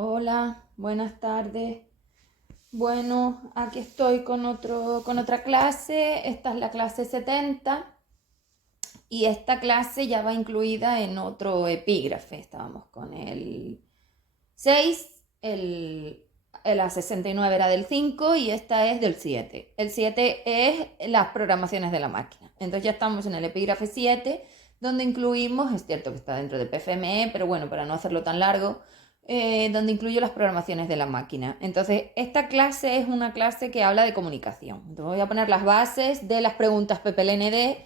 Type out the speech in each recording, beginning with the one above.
Hola, buenas tardes. Bueno, aquí estoy con otra clase. Esta es la clase 70 y esta clase ya va incluida en otro epígrafe. Estábamos con el 6, la 69 era del 5 y esta es del 7. El 7 es las programaciones de la máquina. Entonces ya estamos en el epígrafe 7, donde incluimos, es cierto que está dentro de PFME, pero bueno, para no hacerlo tan largo, donde incluyo las programaciones de la máquina. Entonces, esta clase es una clase que habla de comunicación. Entonces voy a poner las bases de las preguntas PPLND,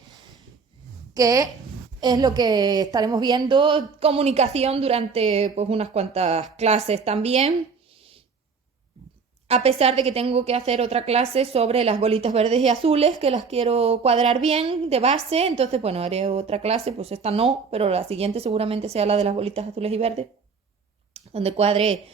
que es lo que estaremos viendo, comunicación durante pues unas cuantas clases también, a pesar de que tengo que hacer otra clase sobre las bolitas verdes y azules, que las quiero cuadrar bien de base. Entonces, bueno, haré otra clase, pues esta no, pero la siguiente seguramente sea la de las bolitas azules y verdes, donde cuadre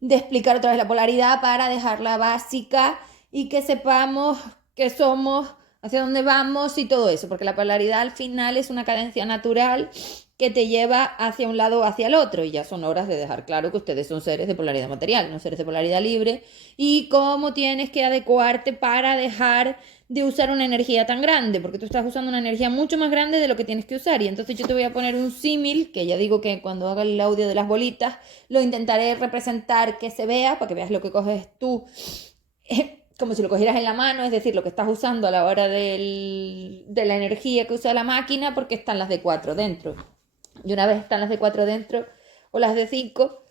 de explicar otra vez la polaridad para dejarla básica y que sepamos qué somos, hacia dónde vamos y todo eso, porque la polaridad al final es una cadencia natural que te lleva hacia un lado o hacia el otro, y ya son horas de dejar claro que ustedes son seres de polaridad material, no seres de polaridad libre, y cómo tienes que adecuarte para dejar de usar una energía tan grande, porque tú estás usando una energía mucho más grande de lo que tienes que usar. Y entonces yo te voy a poner un símil, que ya digo que cuando haga el audio de las bolitas lo intentaré representar que se vea, para que veas lo que coges tú, como si lo cogieras en la mano, es decir, lo que estás usando a la hora de la energía que usa la máquina, porque están las de 4 dentro. Y una vez están las de 4 dentro, o las de 5,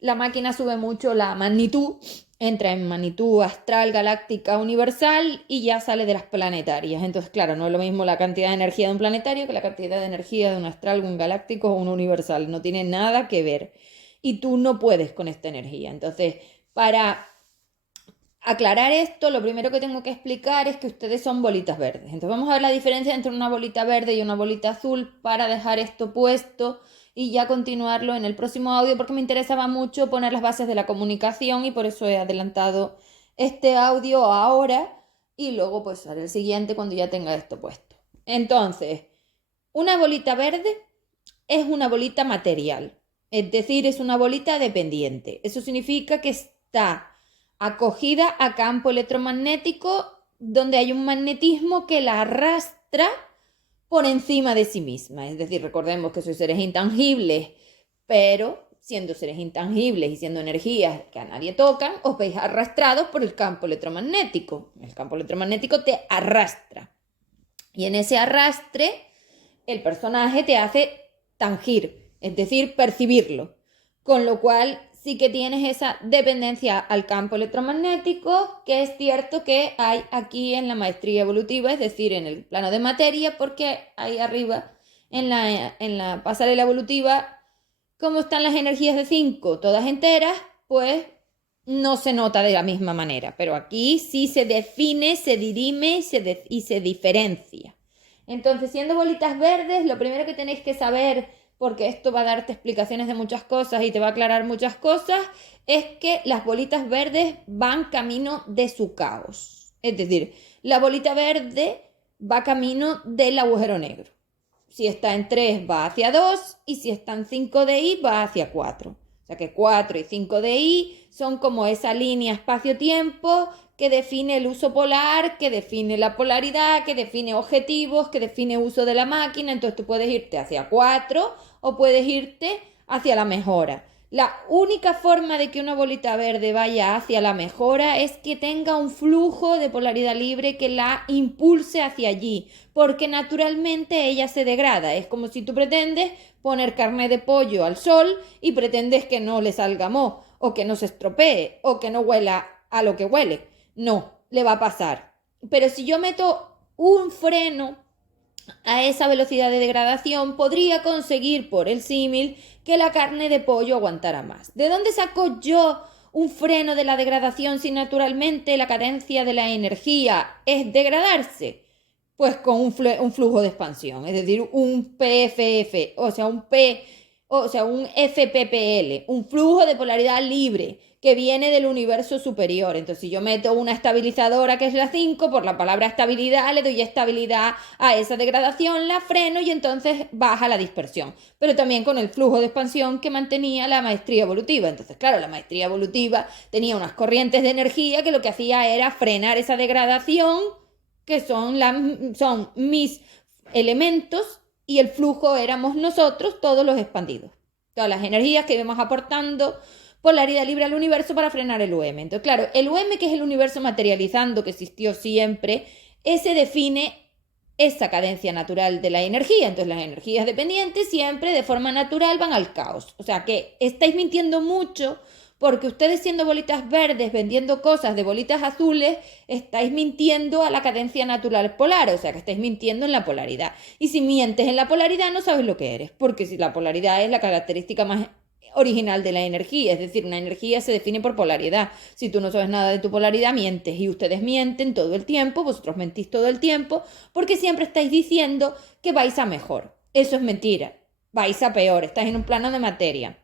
la máquina sube mucho la magnitud, entra en magnitud astral, galáctica, universal y ya sale de las planetarias. Entonces, claro, no es lo mismo la cantidad de energía de un planetario que la cantidad de energía de un astral, un galáctico o un universal. No tiene nada que ver. Y tú no puedes con esta energía. Entonces, para aclarar esto, lo primero que tengo que explicar es que ustedes son bolitas verdes. Entonces vamos a ver la diferencia entre una bolita verde y una bolita azul para dejar esto puesto y ya continuarlo en el próximo audio, porque me interesaba mucho poner las bases de la comunicación y por eso he adelantado este audio ahora y luego pues haré el siguiente cuando ya tenga esto puesto. Entonces, una bolita verde es una bolita material, es decir, es una bolita dependiente. Eso significa que está acogida a campo electromagnético donde hay un magnetismo que la arrastra por encima de sí misma. Es decir, recordemos que sois seres intangibles, pero siendo seres intangibles y siendo energías que a nadie tocan, os veis arrastrados por el campo electromagnético. El campo electromagnético te arrastra. Y en ese arrastre, el personaje te hace tangir, es decir, percibirlo. Con lo cual sí que tienes esa dependencia al campo electromagnético, que es cierto que hay aquí en la maestría evolutiva, es decir, en el plano de materia, porque ahí arriba, en la pasarela evolutiva, como están las energías de 5 todas enteras, pues no se nota de la misma manera, pero aquí sí se define, se dirime y se diferencia. Entonces, siendo bolitas verdes, lo primero que tenéis que saber, porque esto va a darte explicaciones de muchas cosas y te va a aclarar muchas cosas, es que las bolitas verdes van camino de su caos. Es decir, la bolita verde va camino del agujero negro. Si está en 3 va hacia 2 y si está en 5 I va hacia 4. O sea que 4 y 5 I son como esa línea espacio-tiempo que define el uso polar, que define la polaridad, que define objetivos, que define uso de la máquina. Entonces tú puedes irte hacia 4 o puedes irte hacia la mejora. La única forma de que una bolita verde vaya hacia la mejora es que tenga un flujo de polaridad libre que la impulse hacia allí, porque naturalmente ella se degrada. Es como si tú pretendes poner carne de pollo al sol y pretendes que no le salga moho, o que no se estropee, o que no huela a lo que huele. No, le va a pasar. Pero si yo meto un freno a esa velocidad de degradación, podría conseguir por el símil que la carne de pollo aguantara más. ¿De dónde saco yo un freno de la degradación si naturalmente la cadencia de la energía es degradarse? Pues con un flujo de expansión, es decir, un PFF, o sea, un P o sea, un FPPL, un flujo de polaridad libre, que viene del universo superior. Entonces, si yo meto una estabilizadora que es la 5, por la palabra estabilidad le doy estabilidad a esa degradación, la freno y entonces baja la dispersión. Pero también con el flujo de expansión que mantenía la maestría evolutiva. Entonces, claro, la maestría evolutiva tenía unas corrientes de energía que lo que hacía era frenar esa degradación, que son mis elementos, y el flujo éramos nosotros, todos los expandidos. Todas las energías que íbamos aportando polaridad libre al universo para frenar el UM. Entonces, claro, el UM, que es el universo materializando, que existió siempre, ese define esa cadencia natural de la energía. Entonces, las energías dependientes siempre de forma natural van al caos. O sea que estáis mintiendo mucho, porque ustedes, siendo bolitas verdes, vendiendo cosas de bolitas azules, estáis mintiendo a la cadencia natural polar. O sea que estáis mintiendo en la polaridad. Y si mientes en la polaridad, no sabes lo que eres, porque si la polaridad es la característica más original de la energía, es decir, una energía se define por polaridad. Si tú no sabes nada de tu polaridad, mientes, y ustedes mienten todo el tiempo, vosotros mentís todo el tiempo, porque siempre estáis diciendo que vais a mejor. Eso es mentira, vais a peor, estáis en un plano de materia.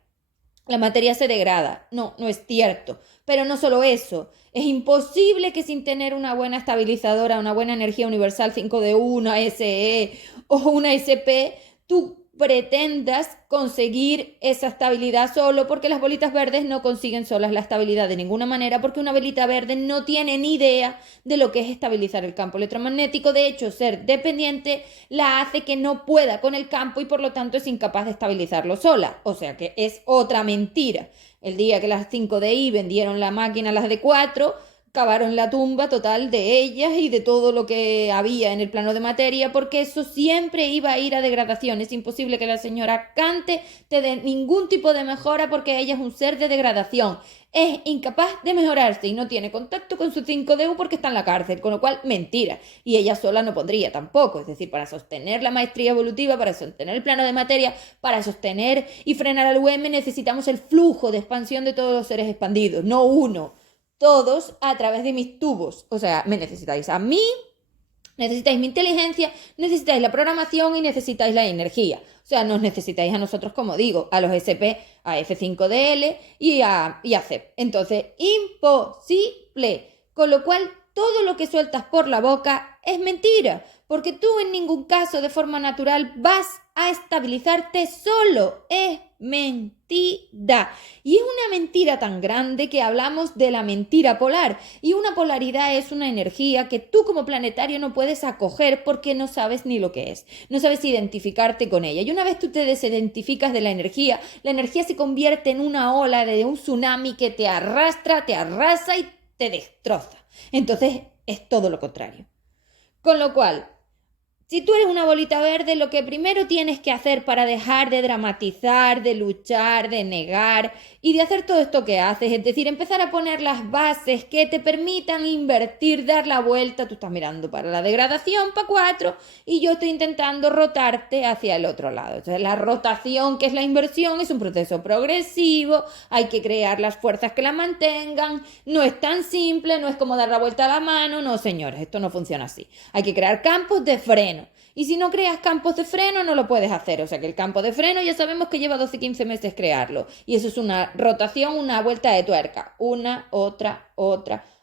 La materia se degrada, no es cierto. Pero no solo eso, es imposible que sin tener una buena estabilizadora, una buena energía universal 5D1, una SE o una SP, tú pretendas conseguir esa estabilidad solo, porque las bolitas verdes no consiguen solas la estabilidad de ninguna manera, porque una bolita verde no tiene ni idea de lo que es estabilizar el campo electromagnético. De hecho, ser dependiente la hace que no pueda con el campo y por lo tanto es incapaz de estabilizarlo sola. O sea que es otra mentira. El día que las 5DI vendieron la máquina a las de 4, cavaron la tumba total de ellas y de todo lo que había en el plano de materia, porque eso siempre iba a ir a degradación. Es imposible que la señora Cante te dé ningún tipo de mejora, porque ella es un ser de degradación. Es incapaz de mejorarse y no tiene contacto con su 5DU porque está en la cárcel, con lo cual, mentira. Y ella sola no podría tampoco. Es decir, para sostener la maestría evolutiva, para sostener el plano de materia, para sostener y frenar al UM, necesitamos el flujo de expansión de todos los seres expandidos, no uno. Todos a través de mis tubos. O sea, me necesitáis a mí, necesitáis mi inteligencia, necesitáis la programación y necesitáis la energía. O sea, nos necesitáis a nosotros, como digo, a los SP, a F5DL y a CEP. Entonces, imposible. Con lo cual, todo lo que sueltas por la boca es mentira, porque tú en ningún caso de forma natural vas a estabilizarte solo. Es mentira. Y es una mentira tan grande que hablamos de la mentira polar. Y una polaridad es una energía que tú como planetario no puedes acoger porque no sabes ni lo que es. No sabes identificarte con ella. Y una vez tú te desidentificas de la energía se convierte en una ola de un tsunami que te arrastra, te arrasa y te destroza. Entonces es todo lo contrario. Con lo cual, si tú eres una bolita verde, lo que primero tienes que hacer para dejar de dramatizar, de luchar, de negar y de hacer todo esto que haces, es decir, empezar a poner las bases que te permitan invertir, dar la vuelta. Tú estás mirando para la degradación, para 4, y yo estoy intentando rotarte hacia el otro lado. Entonces, la rotación, que es la inversión, es un proceso progresivo, hay que crear las fuerzas que la mantengan, no es tan simple, no es como dar la vuelta a la mano, no, señores, esto no funciona así. Hay que crear campos de freno. Y si no creas campos de freno, no lo puedes hacer. O sea que el campo de freno ya sabemos que lleva 12-15 meses crearlo. Y eso es una rotación, una vuelta de tuerca. Una, otra.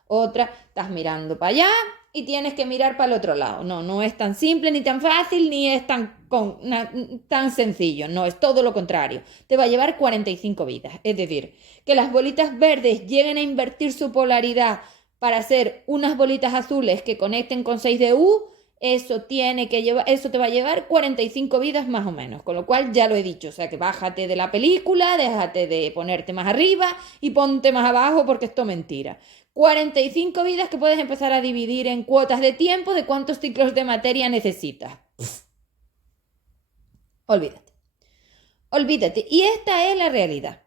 Estás mirando para allá y tienes que mirar para el otro lado. No es tan simple, ni tan fácil, ni es tan sencillo. No, es todo lo contrario. Te va a llevar 45 vidas. Es decir, que las bolitas verdes lleguen a invertir su polaridad para hacer unas bolitas azules que conecten con 6DU. Eso te va a llevar 45 vidas más o menos, con lo cual ya lo he dicho. O sea que bájate de la película, déjate de ponerte más arriba y ponte más abajo, porque esto es mentira. 45 vidas que puedes empezar a dividir en cuotas de tiempo de cuántos ciclos de materia necesitas. Olvídate. Y esta es la realidad.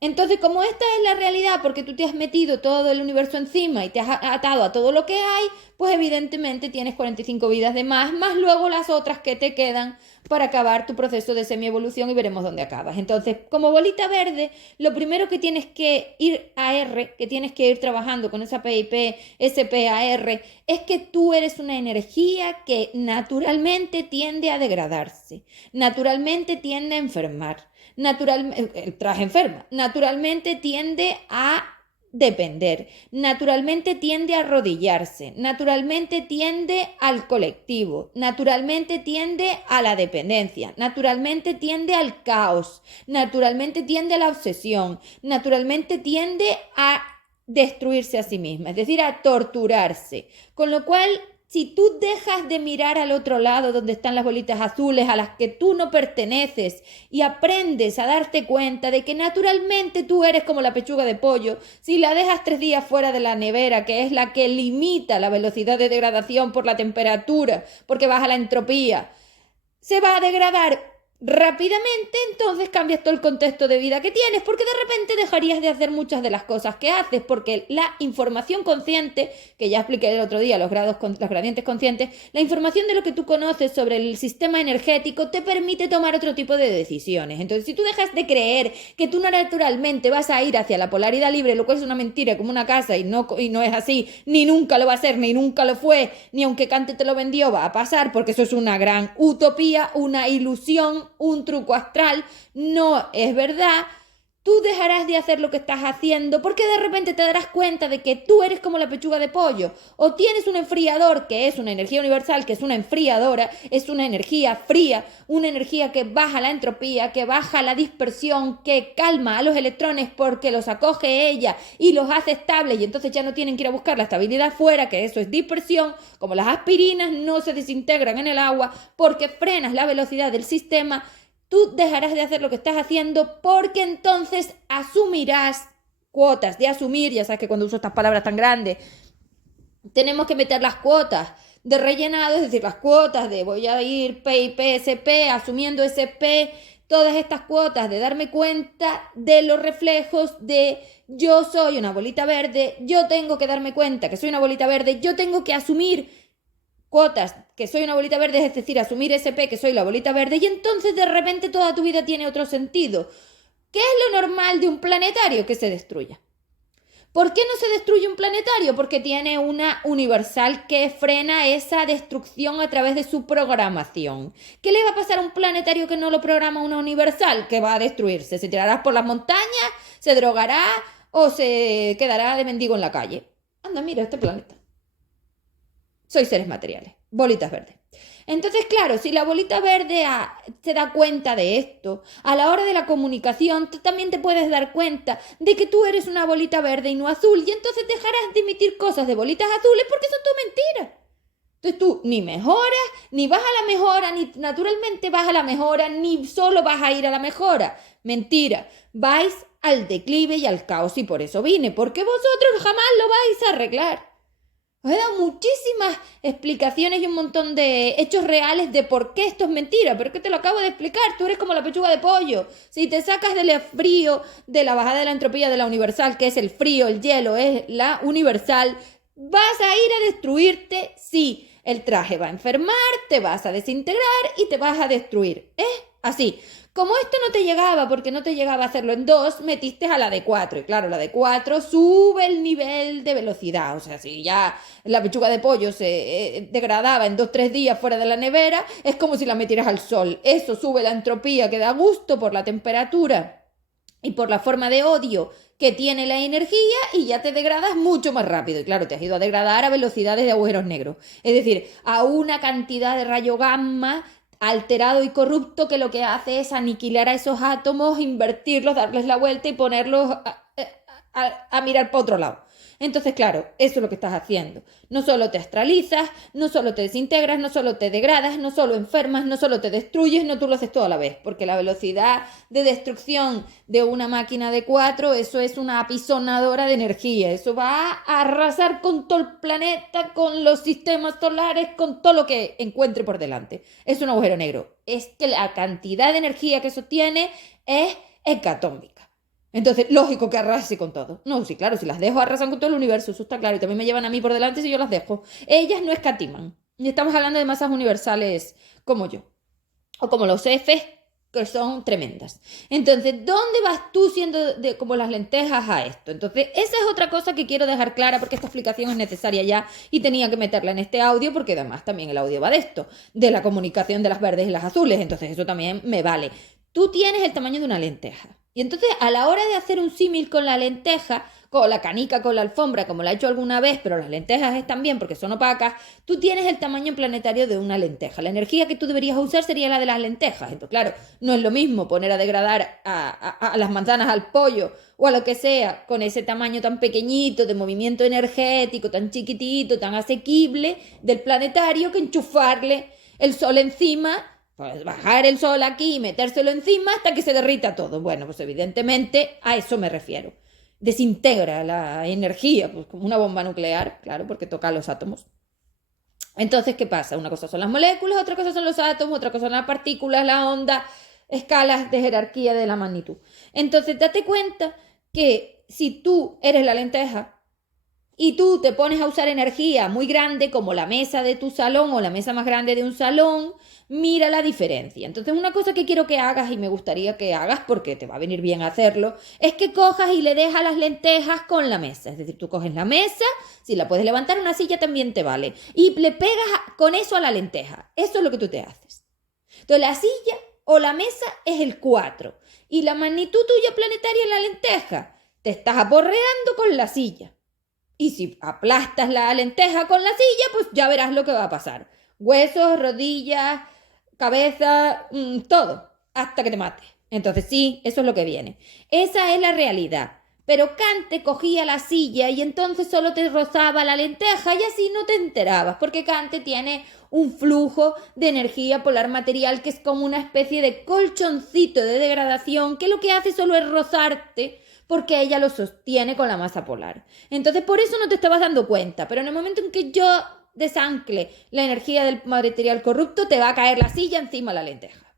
Entonces, como esta es la realidad, porque tú te has metido todo el universo encima y te has atado a todo lo que hay, pues evidentemente tienes 45 vidas de más luego las otras que te quedan para acabar tu proceso de semievolución y veremos dónde acabas. Entonces, como bolita verde, lo primero que tienes que ir a R, que tienes que ir trabajando con esa PIP, SPAR, es que tú eres una energía que naturalmente tiende a degradarse, naturalmente tiende a enfermar, naturalmente, el traje enferma, naturalmente tiende a depender, naturalmente tiende a arrodillarse, naturalmente tiende al colectivo, naturalmente tiende a la dependencia, naturalmente tiende al caos, naturalmente tiende a la obsesión, naturalmente tiende a destruirse a sí misma, es decir, a torturarse. Con lo cual, si tú dejas de mirar al otro lado donde están las bolitas azules a las que tú no perteneces y aprendes a darte cuenta de que naturalmente tú eres como la pechuga de pollo, si la dejas 3 días fuera de la nevera, que es la que limita la velocidad de degradación por la temperatura, porque baja la entropía, se va a degradar rápidamente, entonces cambias todo el contexto de vida que tienes, porque de repente dejarías de hacer muchas de las cosas que haces, porque la información consciente, que ya expliqué el otro día, los gradientes conscientes, la información de lo que tú conoces sobre el sistema energético te permite tomar otro tipo de decisiones. Entonces, si tú dejas de creer que tú naturalmente vas a ir hacia la polaridad libre, lo cual es una mentira como una casa y no es así, ni nunca lo va a ser, ni nunca lo fue, ni aunque Kant te lo vendió va a pasar, porque eso es una gran utopía, una ilusión, un truco astral, no es verdad. Tú dejarás de hacer lo que estás haciendo porque de repente te darás cuenta de que tú eres como la pechuga de pollo o tienes un enfriador que es una energía universal, que es una enfriadora, es una energía fría, una energía que baja la entropía, que baja la dispersión, que calma a los electrones porque los acoge ella y los hace estables y entonces ya no tienen que ir a buscar la estabilidad fuera, que eso es dispersión, como las aspirinas no se desintegran en el agua porque frenas la velocidad del sistema. Tú dejarás de hacer lo que estás haciendo porque entonces asumirás cuotas de asumir, ya sabes que cuando uso estas palabras tan grandes, tenemos que meter las cuotas de rellenado, es decir, las cuotas de voy a ir PIP, SP, asumiendo SP, todas estas cuotas de darme cuenta de los reflejos de yo soy una bolita verde, yo tengo que darme cuenta que soy una bolita verde, yo tengo que asumir cuotas, que soy una bolita verde, es decir, asumir SP, que soy la bolita verde, y entonces de repente toda tu vida tiene otro sentido. ¿Qué es lo normal de un planetario? Que se destruya. ¿Por qué no se destruye un planetario? Porque tiene una universal que frena esa destrucción a través de su programación. ¿Qué le va a pasar a un planetario que no lo programa una universal? Que va a destruirse. Se tirará por las montañas, se drogará o se quedará de mendigo en la calle. Anda, mira este planeta. Sois seres materiales, bolitas verdes. Entonces, claro, si la bolita verde se da cuenta de esto, a la hora de la comunicación, tú también te puedes dar cuenta de que tú eres una bolita verde y no azul, y entonces dejarás de emitir cosas de bolitas azules porque son tu mentira. Entonces tú ni mejoras, ni vas a la mejora, ni naturalmente vas a la mejora, ni solo vas a ir a la mejora. Mentira, vais al declive y al caos, y por eso vine, porque vosotros jamás lo vais a arreglar. Os he dado muchísimas explicaciones y un montón de hechos reales de por qué esto es mentira, pero es que te lo acabo de explicar, tú eres como la pechuga de pollo. Si te sacas del frío, de la bajada de la entropía de la universal, que es el frío, el hielo, es la universal, vas a ir a destruirte, sí. El traje va a enfermar, te vas a desintegrar y te vas a destruir. Así. Como esto no te llegaba, porque no te llegaba a hacerlo en 2, metiste a la de 4. Y claro, la de 4 sube el nivel de velocidad. O sea, si ya la pechuga de pollo se degradaba en 2-3 días fuera de la nevera, es como si la metieras al sol. Eso sube la entropía que da gusto por la temperatura y por la forma de odio que tiene la energía y ya te degradas mucho más rápido. Y claro, te has ido a degradar a velocidades de agujeros negros. Es decir, a una cantidad de rayo gamma alterado y corrupto que lo que hace es aniquilar a esos átomos, invertirlos, darles la vuelta y ponerlos a mirar para otro lado. Entonces, claro, eso es lo que estás haciendo. No solo te astralizas, no solo te desintegras, no solo te degradas, no solo enfermas, no solo te destruyes, no, tú lo haces todo a la vez, porque la velocidad de destrucción de una máquina de 4, eso es una apisonadora de energía, eso va a arrasar con todo el planeta, con los sistemas solares, con todo lo que encuentre por delante. Es un agujero negro. Es que la cantidad de energía que eso tiene es hecatómbica. Entonces, lógico que arrase con todo. No, sí, claro, si las dejo arrasan con todo el universo, eso está claro. Y también me llevan a mí por delante si yo las dejo. Ellas no escatiman. Y estamos hablando de masas universales como yo. O como los Fs, que son tremendas. Entonces, ¿dónde vas tú siendo como las lentejas a esto? Entonces, esa es otra cosa que quiero dejar clara porque esta explicación es necesaria ya y tenía que meterla en este audio porque además también el audio va de esto, de la comunicación de las verdes y las azules. Entonces, eso también me vale. Tú tienes el tamaño de una lenteja. Y entonces, a la hora de hacer un símil con la lenteja, con la canica, con la alfombra, como la he hecho alguna vez, pero las lentejas están bien porque son opacas, tú tienes el tamaño planetario de una lenteja. La energía que tú deberías usar sería la de las lentejas. Entonces, claro, no es lo mismo poner a degradar a las manzanas al pollo o a lo que sea con ese tamaño tan pequeñito, de movimiento energético, tan chiquitito, tan asequible del planetario, que enchufarle el sol encima. Pues bajar el sol aquí y metérselo encima hasta que se derrita todo. Bueno, pues evidentemente a eso me refiero. Desintegra la energía, pues como una bomba nuclear, claro, porque toca los átomos. Entonces, ¿qué pasa? Una cosa son las moléculas, otra cosa son los átomos, otra cosa son las partículas, la onda, escalas de jerarquía de la magnitud. Entonces, date cuenta que si tú eres la lenteja, y tú te pones a usar energía muy grande como la mesa de tu salón o la mesa más grande de un salón, mira la diferencia. Entonces, una cosa que quiero que hagas y me gustaría que hagas porque te va a venir bien hacerlo, es que cojas y le dejas las lentejas con la mesa. Es decir, tú coges la mesa, si la puedes levantar, una silla también te vale, y le pegas con eso a la lenteja. Eso es lo que tú te haces. Entonces, la silla o la mesa es el 4 y la magnitud tuya planetaria es la lenteja. Te estás aporreando con la silla. Y si aplastas la lenteja con la silla, pues ya verás lo que va a pasar. Huesos, rodillas, cabeza, todo, hasta que te mate. Entonces sí, eso es lo que viene. Esa es la realidad. Pero Kant te cogía la silla y entonces solo te rozaba la lenteja y así no te enterabas, porque Kant tiene un flujo de energía polar material que es como una especie de colchoncito de degradación que lo que hace solo es rozarte porque ella lo sostiene con la masa polar. Entonces, por eso no te estabas dando cuenta, pero en el momento en que yo desancle la energía del material corrupto, te va a caer la silla encima de la lenteja.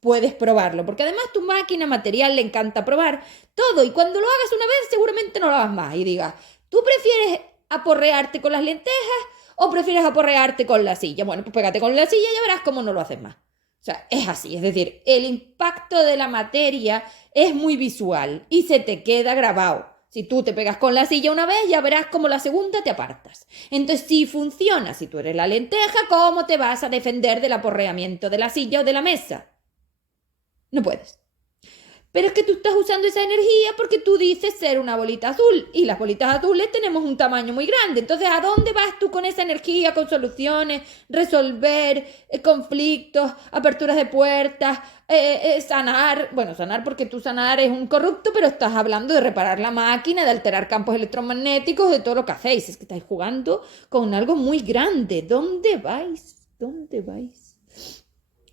Puedes probarlo, porque además tu máquina material le encanta probar todo, y cuando lo hagas una vez seguramente no lo hagas más y digas, ¿tú prefieres aporrearte con las lentejas o prefieres aporrearte con la silla? Bueno, pues pégate con la silla y ya verás cómo no lo haces más. O sea, es así, es decir, el impacto de la materia es muy visual y se te queda grabado. Si tú te pegas con la silla una vez, ya verás cómo la segunda te apartas. Entonces, si funciona, si tú eres la lenteja, ¿cómo te vas a defender del aporreamiento de la silla o de la mesa? No puedes. Pero es que tú estás usando esa energía porque tú dices ser una bolita azul y las bolitas azules tenemos un tamaño muy grande. Entonces, ¿a dónde vas tú con esa energía, con soluciones, resolver conflictos, aperturas de puertas, sanar? Bueno, sanar porque tú sanar es un corrupto, pero estás hablando de reparar la máquina, de alterar campos electromagnéticos, de todo lo que hacéis. Es que estáis jugando con algo muy grande. ¿Dónde vais? ¿Dónde vais?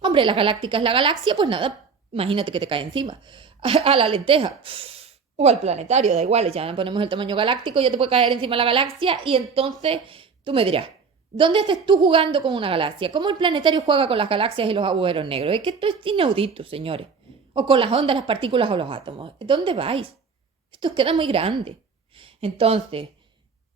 Hombre, las galácticas, la galaxia, pues nada, imagínate que te cae encima. A la lenteja o al planetario, da igual, ya ponemos el tamaño galáctico, ya te puede caer encima la galaxia y entonces tú me dirás, ¿dónde estás tú jugando con una galaxia? ¿Cómo el planetario juega con las galaxias y los agujeros negros? Es que esto es inaudito, señores. O con las ondas, las partículas o los átomos. ¿Dónde vais? Esto os queda muy grande. Entonces,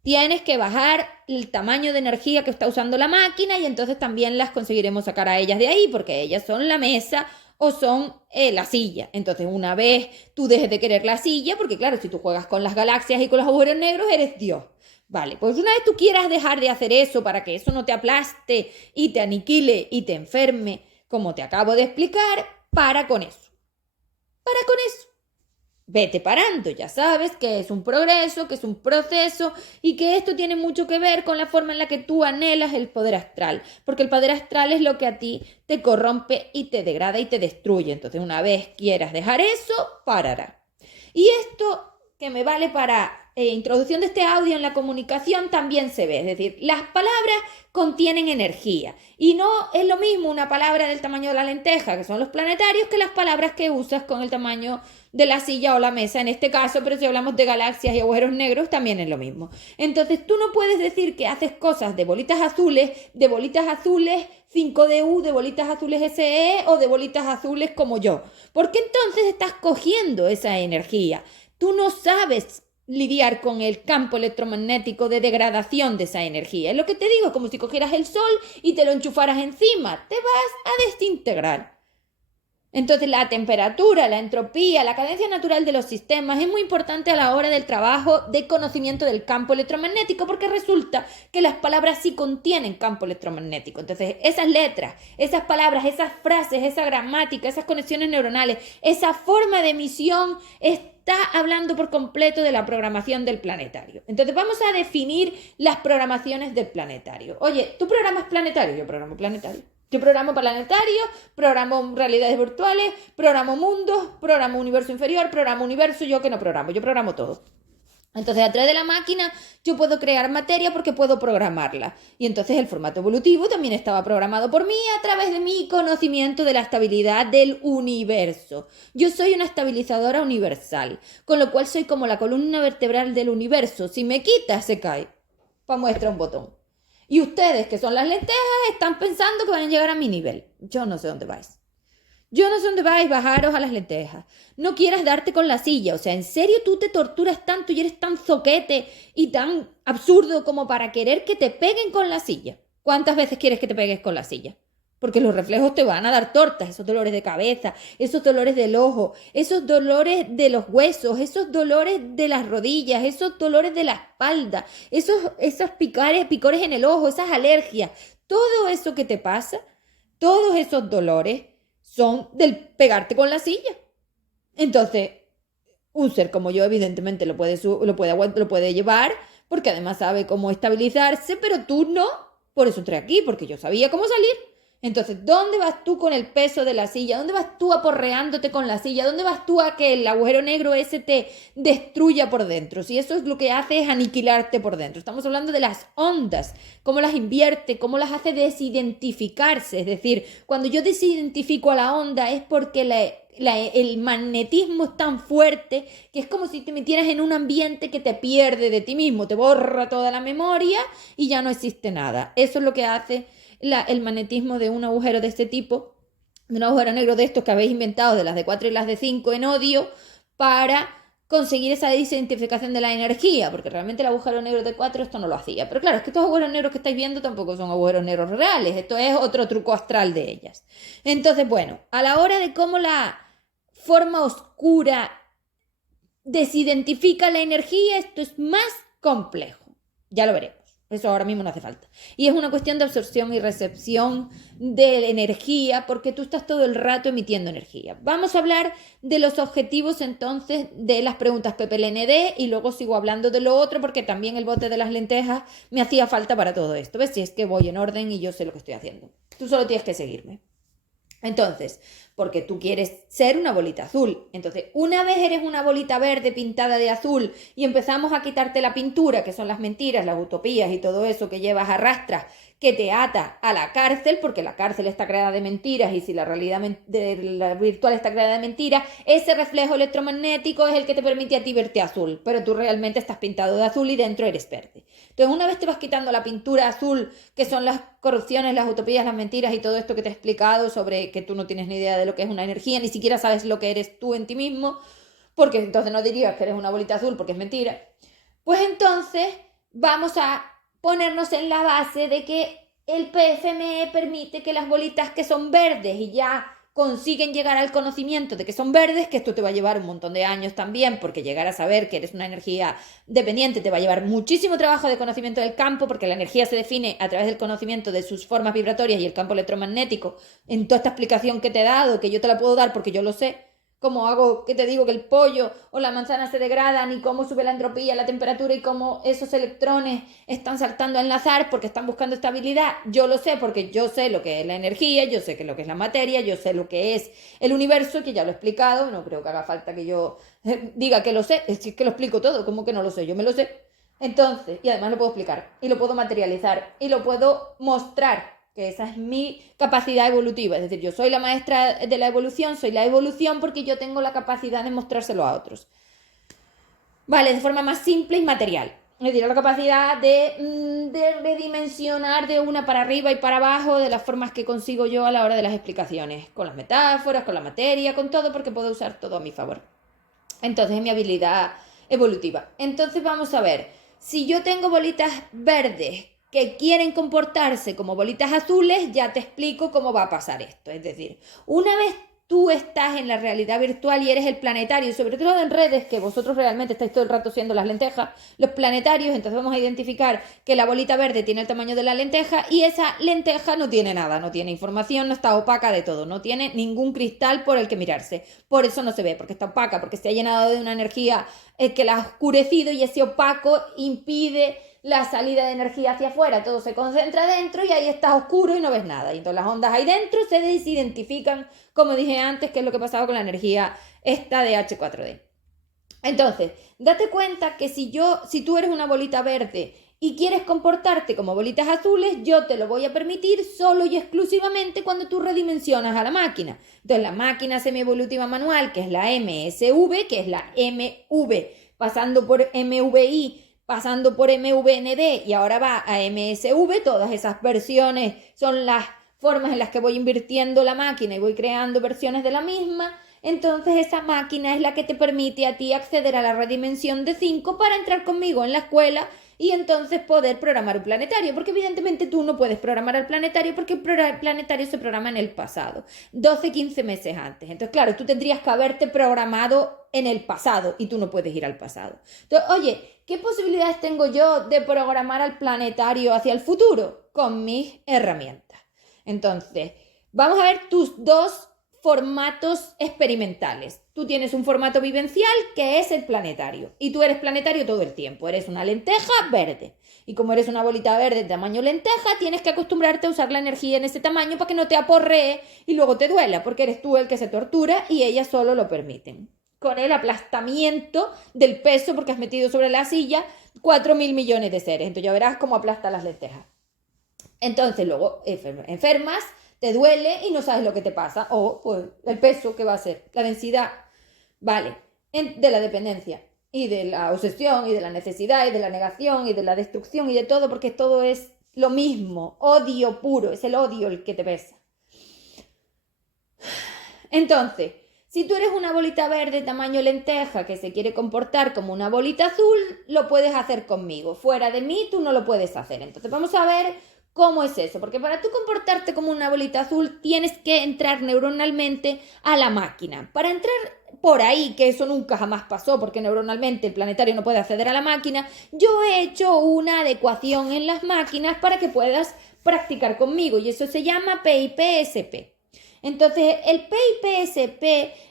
tienes que bajar el tamaño de energía que está usando la máquina y entonces también las conseguiremos sacar a ellas de ahí porque ellas son la mesa o son la silla. Entonces, una vez tú dejes de querer la silla, porque claro, si tú juegas con las galaxias y con los agujeros negros, eres Dios. Vale, pues una vez tú quieras dejar de hacer eso para que eso no te aplaste y te aniquile y te enferme, como te acabo de explicar, para con eso. Para con eso. Vete parando, ya sabes que es un progreso, que es un proceso y que esto tiene mucho que ver con la forma en la que tú anhelas el poder astral, porque el poder astral es lo que a ti te corrompe y te degrada y te destruye. Entonces, una vez quieras dejar eso, parará. Y esto que me vale para introducción de este audio en la comunicación también se ve, es decir, las palabras contienen energía y no es lo mismo una palabra del tamaño de la lenteja, que son los planetarios, que las palabras que usas con el tamaño de la silla o la mesa en este caso, pero si hablamos de galaxias y agujeros negros también es lo mismo. Entonces tú no puedes decir que haces cosas de bolitas azules 5DU, de bolitas azules SE o de bolitas azules como yo, porque entonces estás cogiendo esa energía. tú no sabes lidiar con el campo electromagnético de degradación de esa energía. Es lo que te digo, como si cogieras el sol y te lo enchufaras encima, te vas a desintegrar. Entonces la temperatura, la entropía, la cadencia natural de los sistemas es muy importante a la hora del trabajo de conocimiento del campo electromagnético, porque resulta que las palabras sí contienen campo electromagnético. Entonces esas letras, esas palabras, esas frases, esa gramática, esas conexiones neuronales, esa forma de emisión está hablando por completo de la programación del planetario. Entonces vamos a definir las programaciones del planetario. Oye, ¿tú programas planetario? Yo programo planetario. Yo programo planetario, programo realidades virtuales, programo mundos, programo universo inferior, programo universo, yo que no programo, yo programo todo. Entonces, a través de la máquina yo puedo crear materia porque puedo programarla. Y entonces el formato evolutivo también estaba programado por mí a través de mi conocimiento de la estabilidad del universo. Yo soy una estabilizadora universal, con lo cual soy como la columna vertebral del universo. Si me quitas, se cae. Pa' muestra un botón. Y ustedes, que son las lentejas, están pensando que van a llegar a mi nivel. Yo no sé dónde vais. Yo no sé dónde vais, bajaros a las lentejas. No quieras darte con la silla. O sea, ¿en serio tú te torturas tanto y eres tan zoquete y tan absurdo como para querer que te peguen con la silla? ¿Cuántas veces quieres que te pegues con la silla? Porque los reflejos te van a dar tortas, esos dolores de cabeza, esos dolores del ojo, esos dolores de los huesos, esos dolores de las rodillas, esos dolores de la espalda, esos picores en el ojo, esas alergias. Todo eso que te pasa, todos esos dolores son del pegarte con la silla. Entonces, un ser como yo evidentemente lo puede llevar, porque además sabe cómo estabilizarse, pero tú no. Por eso entré aquí, porque yo sabía cómo salir. Entonces, ¿dónde vas tú con el peso de la silla? ¿Dónde vas tú aporreándote con la silla? ¿Dónde vas tú a que el agujero negro ese te destruya por dentro? Si eso es lo que hace es aniquilarte por dentro. Estamos hablando de las ondas, cómo las invierte, cómo las hace desidentificarse. Es decir, cuando yo desidentifico a la onda es porque el magnetismo es tan fuerte que es como si te metieras en un ambiente que te pierde de ti mismo, te borra toda la memoria y ya no existe nada. Eso es lo que hace el magnetismo de un agujero de este tipo, de un agujero negro de estos que habéis inventado, de las de 4 y las de 5 en odio, para conseguir esa desidentificación de la energía, porque realmente el agujero negro de 4 esto no lo hacía. Pero claro, es que estos agujeros negros que estáis viendo tampoco son agujeros negros reales, esto es otro truco astral de ellas. Entonces, bueno, a la hora de cómo la forma oscura desidentifica la energía, esto es más complejo. Ya lo veremos. Eso ahora mismo no hace falta. Y es una cuestión de absorción y recepción de energía, porque tú estás todo el rato emitiendo energía. Vamos a hablar de los objetivos entonces de las preguntas PPLND y luego sigo hablando de lo otro, porque también el bote de las lentejas me hacía falta para todo esto. ¿Ves? Si es que voy en orden y yo sé lo que estoy haciendo. Tú solo tienes que seguirme. Entonces, porque tú quieres ser una bolita azul. Entonces, una vez eres una bolita verde pintada de azul y empezamos a quitarte la pintura, que son las mentiras, las utopías y todo eso que llevas arrastras, que te ata a la cárcel, porque la cárcel está creada de mentiras y si la realidad la virtual está creada de mentiras, ese reflejo electromagnético es el que te permite a ti verte azul, pero tú realmente estás pintado de azul y dentro eres verde. Entonces, una vez te vas quitando la pintura azul, que son las corrupciones, las utopías, las mentiras y todo esto que te he explicado sobre que tú no tienes ni idea de lo que es una energía, ni siquiera sabes lo que eres tú en ti mismo, porque entonces no dirías que eres una bolita azul porque es mentira, pues entonces vamos a ponernos en la base de que el PFME permite que las bolitas que son verdes y ya consiguen llegar al conocimiento de que son verdes, que esto te va a llevar un montón de años también, porque llegar a saber que eres una energía dependiente te va a llevar muchísimo trabajo de conocimiento del campo, porque la energía se define a través del conocimiento de sus formas vibratorias y el campo electromagnético. En toda esta explicación que te he dado, que yo te la puedo dar porque yo lo sé, cómo hago, que te digo, que el pollo o la manzana se degradan y cómo sube la entropía, la temperatura y cómo esos electrones están saltando a enlazar porque están buscando estabilidad. Yo lo sé porque yo sé lo que es la energía, yo sé lo que es la materia, yo sé lo que es el universo, que ya lo he explicado, no creo que haga falta que yo diga que lo sé, es que lo explico todo, ¿cómo que no lo sé? Yo me lo sé. Entonces, y además lo puedo explicar, y lo puedo materializar, y lo puedo mostrar, que esa es mi capacidad evolutiva, es decir, yo soy la maestra de la evolución, soy la evolución porque yo tengo la capacidad de mostrárselo a otros. Vale, de forma más simple y material. Es decir, la capacidad de redimensionar de una para arriba y para abajo de las formas que consigo yo a la hora de las explicaciones, con las metáforas, con la materia, con todo, porque puedo usar todo a mi favor. Entonces es mi habilidad evolutiva. Entonces vamos a ver, si yo tengo bolitas verdes que quieren comportarse como bolitas azules, ya te explico cómo va a pasar esto. Es decir, una vez tú estás en la realidad virtual y eres el planetario, y sobre todo en redes, que vosotros realmente estáis todo el rato siendo las lentejas, los planetarios, entonces vamos a identificar que la bolita verde tiene el tamaño de la lenteja y esa lenteja no tiene nada, no tiene información, no está opaca de todo, no tiene ningún cristal por el que mirarse. Por eso no se ve, porque está opaca, porque se ha llenado de una energía que la ha oscurecido y ese opaco impide la salida de energía hacia afuera, todo se concentra dentro y ahí está oscuro y no ves nada. Y entonces las ondas ahí dentro se desidentifican, como dije antes, que es lo que pasaba con la energía esta de H4D. Entonces, date cuenta que si tú eres una bolita verde y quieres comportarte como bolitas azules, yo te lo voy a permitir solo y exclusivamente cuando tú redimensionas a la máquina. Entonces, la máquina semievolutiva manual, que es la MSV, que es la MV, pasando por MVI, pasando por MVND y ahora va a MSV, todas esas versiones son las formas en las que voy invirtiendo la máquina y voy creando versiones de la misma. Entonces esa máquina es la que te permite a ti acceder a la redimensión de 5 para entrar conmigo en la escuela y entonces poder programar un planetario, porque evidentemente tú no puedes programar al planetario porque el planetario se programa en el pasado, 12, 15 meses antes. Entonces, claro, tú tendrías que haberte programado en el pasado y tú no puedes ir al pasado. Entonces, oye, ¿qué posibilidades tengo yo de programar al planetario hacia el futuro? Con mis herramientas. Entonces, vamos a ver tus dos formatos experimentales. Tú tienes un formato vivencial que es el planetario y tú eres planetario todo el tiempo, eres una lenteja verde y como eres una bolita verde de tamaño lenteja tienes que acostumbrarte a usar la energía en ese tamaño para que no te aporree y luego te duela porque eres tú el que se tortura y ellas solo lo permiten con el aplastamiento del peso porque has metido sobre la silla 4.000 millones de seres, entonces ya verás cómo aplastan las lentejas. Entonces luego enfermas, te duele y no sabes lo que te pasa. O pues el peso que va a ser, la densidad, vale, de la dependencia y de la obsesión y de la necesidad y de la negación y de la destrucción y de todo, porque todo es lo mismo, odio puro, es el odio el que te pesa. Entonces, si tú eres una bolita verde tamaño lenteja que se quiere comportar como una bolita azul, lo puedes hacer conmigo. Fuera de mí tú no lo puedes hacer. Entonces vamos a ver cómo es eso. Porque para tú comportarte como una bolita azul tienes que entrar neuronalmente a la máquina. Para entrar por ahí, que eso nunca jamás pasó porque neuronalmente el planetario no puede acceder a la máquina, yo he hecho una adecuación en las máquinas para que puedas practicar conmigo y eso se llama PIPSP. Entonces, el PIPSP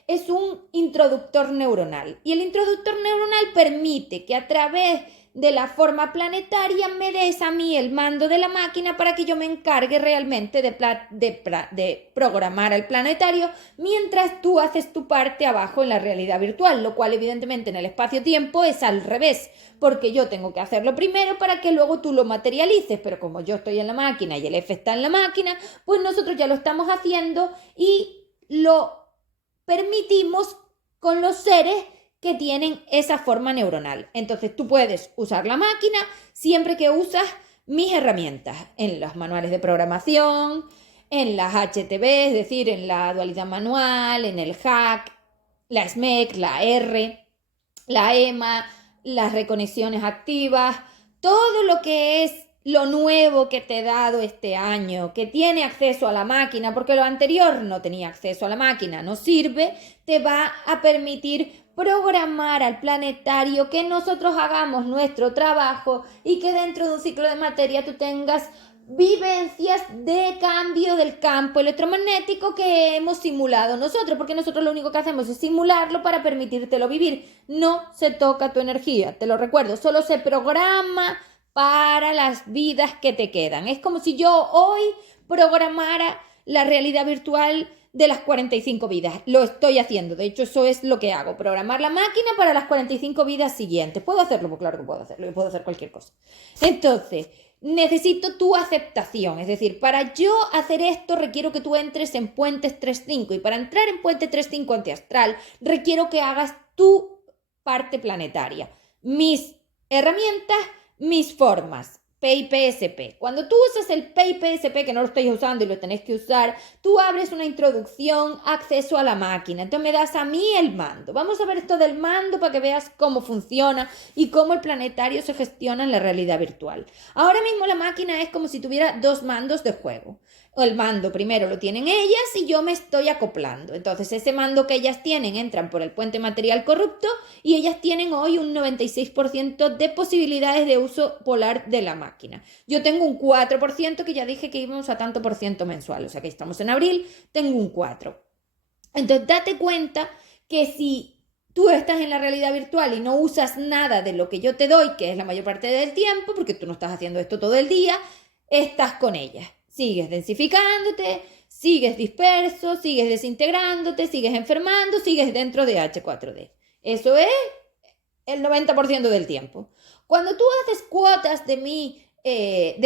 es un introductor neuronal y el introductor neuronal permite que a través de la forma planetaria me des a mí el mando de la máquina para que yo me encargue realmente de programar al planetario mientras tú haces tu parte abajo en la realidad virtual, lo cual evidentemente en el espacio-tiempo es al revés, porque yo tengo que hacerlo primero para que luego tú lo materialices, pero como yo estoy en la máquina y el F está en la máquina, pues nosotros ya lo estamos haciendo y lo permitimos con los seres que tienen esa forma neuronal. Entonces tú puedes usar la máquina siempre que usas mis herramientas en los manuales de programación, en las HTV, es decir, en la dualidad manual, en el hack, la SMEC, la R, la EMA, las reconexiones activas, todo lo que es lo nuevo que te he dado este año, que tiene acceso a la máquina, porque lo anterior no tenía acceso a la máquina, no sirve, te va a permitir programar al planetario, que nosotros hagamos nuestro trabajo y que dentro de un ciclo de materia tú tengas vivencias de cambio del campo electromagnético que hemos simulado nosotros, porque nosotros lo único que hacemos es simularlo para permitírtelo vivir. No se toca tu energía, te lo recuerdo, solo se programa para las vidas que te quedan. Es como si yo hoy programara la realidad virtual de las 45 vidas. Lo estoy haciendo, de hecho eso es lo que hago, programar la máquina para las 45 vidas siguientes. ¿Puedo hacerlo? Pues claro que puedo hacerlo, yo puedo hacer cualquier cosa. Entonces, necesito tu aceptación, es decir, para yo hacer esto requiero que tú entres en Puentes 3.5 y para entrar en Puente 3.5 antiastral requiero que hagas tu parte planetaria, mis herramientas, mis formas, PIPSP. Cuando tú usas el PIPSP, que no lo estáis usando y lo tenéis que usar, tú abres una introducción, acceso a la máquina. Entonces me das a mí el mando. Vamos a ver esto del mando para que veas cómo funciona y cómo el planetario se gestiona en la realidad virtual. Ahora mismo la máquina es como si tuviera dos mandos de juego. El mando primero lo tienen ellas y yo me estoy acoplando. Entonces ese mando que ellas tienen entran por el puente material corrupto y ellas tienen hoy un 96% de posibilidades de uso polar de la máquina. Yo tengo un 4% que ya dije que íbamos a tanto por ciento mensual. O sea que estamos en abril, tengo un 4. Entonces date cuenta que si tú estás en la realidad virtual y no usas nada de lo que yo te doy, que es la mayor parte del tiempo, porque tú no estás haciendo esto todo el día, estás con ellas. Sigues densificándote, sigues disperso, sigues desintegrándote, sigues enfermando, sigues dentro de H4D. Eso es el 90% del tiempo. Cuando tú haces cuotas de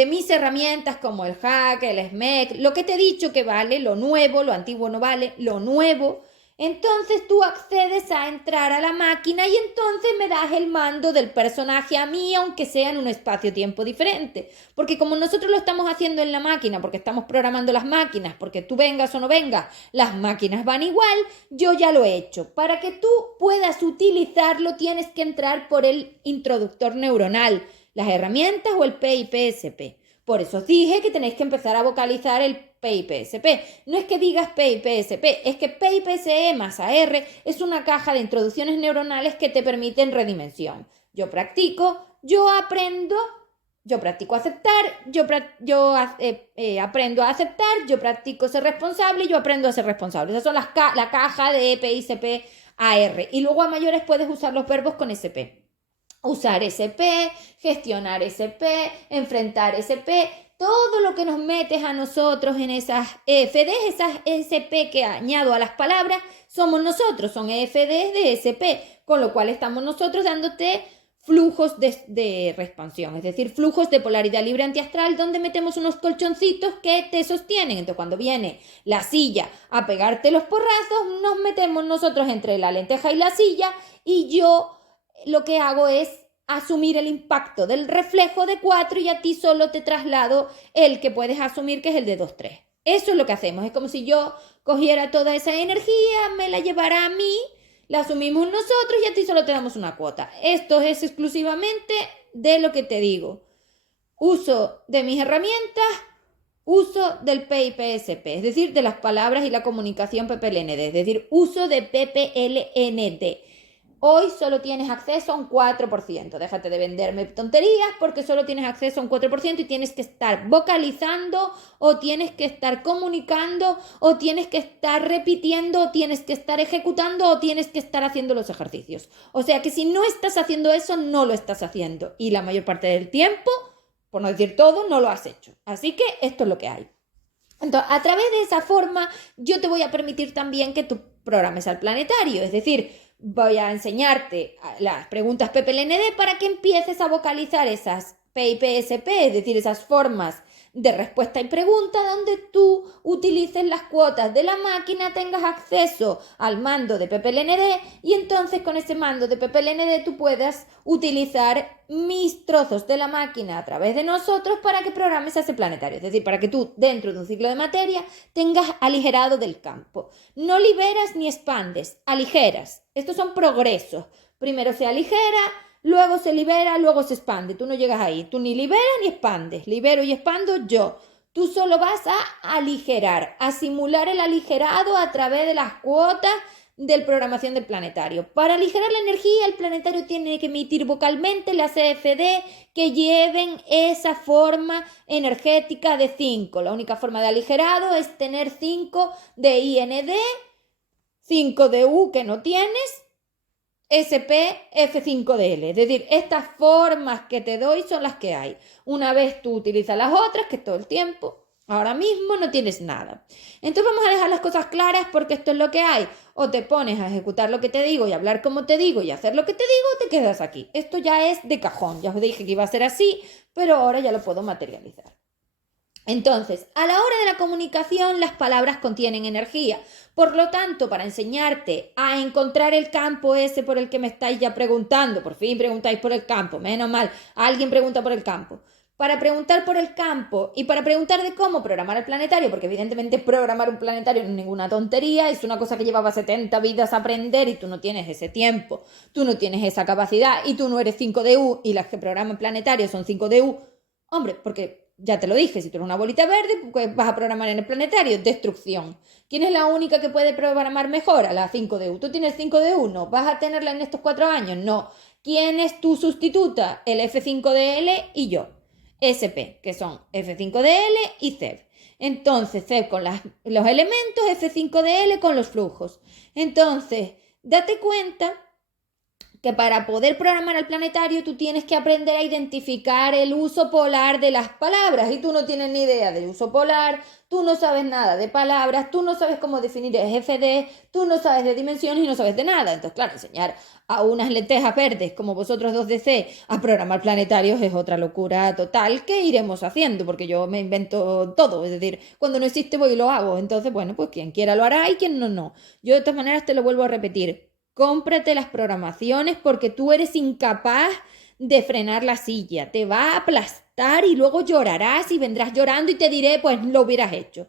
mis herramientas como el hack, el SMEC, lo que te he dicho que vale, lo nuevo, lo antiguo no vale, lo nuevo, entonces tú accedes a entrar a la máquina y entonces me das el mando del personaje a mí, aunque sea en un espacio-tiempo diferente. Porque como nosotros lo estamos haciendo en la máquina, porque estamos programando las máquinas, porque tú vengas o no vengas, las máquinas van igual, yo ya lo he hecho. Para que tú puedas utilizarlo tienes que entrar por el introductor neuronal, las herramientas o el PIPSP. Por eso os dije que tenéis que empezar a vocalizar el PIPSP. No es que digas PIPSP, es que PIPSE más AR es una caja de introducciones neuronales que te permiten redimensión. Yo practico, yo aprendo, yo practico aceptar, aprendo a aceptar, yo practico ser responsable y yo aprendo a ser responsable. Esas son la caja de PIPSP AR. Y luego a mayores puedes usar los verbos con SP. Usar SP, gestionar SP, enfrentar SP, todo lo que nos metes a nosotros en esas EFDs, esas SP que añado a las palabras, somos nosotros, son EFDs de SP, con lo cual estamos nosotros dándote flujos de expansión, es decir, flujos de polaridad libre antiastral donde metemos unos colchoncitos que te sostienen. Entonces cuando viene la silla a pegarte los porrazos, nos metemos nosotros entre la lenteja y la silla y yo lo que hago es asumir el impacto del reflejo de 4 y a ti solo te traslado el que puedes asumir, que es el de 2, 3. Eso es lo que hacemos. Es como si yo cogiera toda esa energía, me la llevara a mí, la asumimos nosotros y a ti solo te damos una cuota. Esto es exclusivamente de lo que te digo. Uso de mis herramientas, uso del PIPSP, es decir, de las palabras y la comunicación PPLND, es decir, uso de PPLND. Hoy solo tienes acceso a un 4%. Déjate de venderme tonterías porque solo tienes acceso a un 4% y tienes que estar vocalizando o tienes que estar comunicando o tienes que estar repitiendo o tienes que estar ejecutando o tienes que estar haciendo los ejercicios. O sea que si no estás haciendo eso, no lo estás haciendo. Y la mayor parte del tiempo, por no decir todo, no lo has hecho. Así que esto es lo que hay. Entonces, a través de esa forma, yo te voy a permitir también que tú programes al planetario. Es decir, voy a enseñarte las preguntas PPLND para que empieces a vocalizar esas PIPSP, es decir, esas formas de respuesta y pregunta donde tú utilices las cuotas de la máquina, tengas acceso al mando de PPLND y entonces con ese mando de PPLND tú puedas utilizar mis trozos de la máquina a través de nosotros para que programes a ese planetario, es decir, para que tú dentro de un ciclo de materia tengas aligerado del campo. No liberas ni expandes, aligeras. Estos son progresos. Primero se aligera, luego se libera, luego se expande. Tú no llegas ahí. Tú ni liberas ni expandes. Libero y expando yo. Tú solo vas a aligerar, a simular el aligerado a través de las cuotas de programación del planetario. Para aligerar la energía, el planetario tiene que emitir vocalmente las CFD que lleven esa forma energética de 5. La única forma de aligerado es tener 5 de IND, 5 de U que no tienes, SP, F5DL. Es decir, estas formas que te doy son las que hay. Una vez tú utilizas las otras, que todo el tiempo, ahora mismo no tienes nada. Entonces vamos a dejar las cosas claras porque esto es lo que hay. O te pones a ejecutar lo que te digo y hablar como te digo y hacer lo que te digo o te quedas aquí. Esto ya es de cajón. Ya os dije que iba a ser así, pero ahora ya lo puedo materializar. Entonces, a la hora de la comunicación, las palabras contienen energía. Por lo tanto, para enseñarte a encontrar el campo ese por el que me estáis ya preguntando, por fin preguntáis por el campo, menos mal, alguien pregunta por el campo. para preguntar por el campo y para preguntar de cómo programar el planetario, porque evidentemente programar un planetario no es ninguna tontería, es una cosa que llevaba 70 vidas a aprender y tú no tienes ese tiempo, tú no tienes esa capacidad y tú no eres 5DU y las que programan planetarios son 5DU, hombre, porque ya te lo dije, si tú eres una bolita verde, pues vas a programar en el planetario destrucción. ¿Quién es la única que puede programar mejor? A la 5DU. ¿Tú tienes 5DU? No. ¿Vas a tenerla en estos 4 años? No. ¿Quién es tu sustituta? El F5DL y yo. SP, que son F5DL y CEB. Entonces, CEB con los elementos, F5DL con los flujos. Entonces, date cuenta que para poder programar al planetario tú tienes que aprender a identificar el uso polar de las palabras y tú no tienes ni idea del uso polar, tú no sabes nada de palabras, tú no sabes cómo definir el FD, tú no sabes de dimensiones y no sabes de nada. Entonces, claro, enseñar a unas lentejas verdes como vosotros 2DC a programar planetarios es otra locura total que iremos haciendo porque yo me invento todo, es decir, cuando no existe voy y lo hago. Entonces, bueno, pues quien quiera lo hará y quien no, no. Yo de todas maneras te lo vuelvo a repetir. Cómprate las programaciones porque tú eres incapaz de frenar la silla. Te va a aplastar y luego llorarás y vendrás llorando y te diré, pues lo hubieras hecho.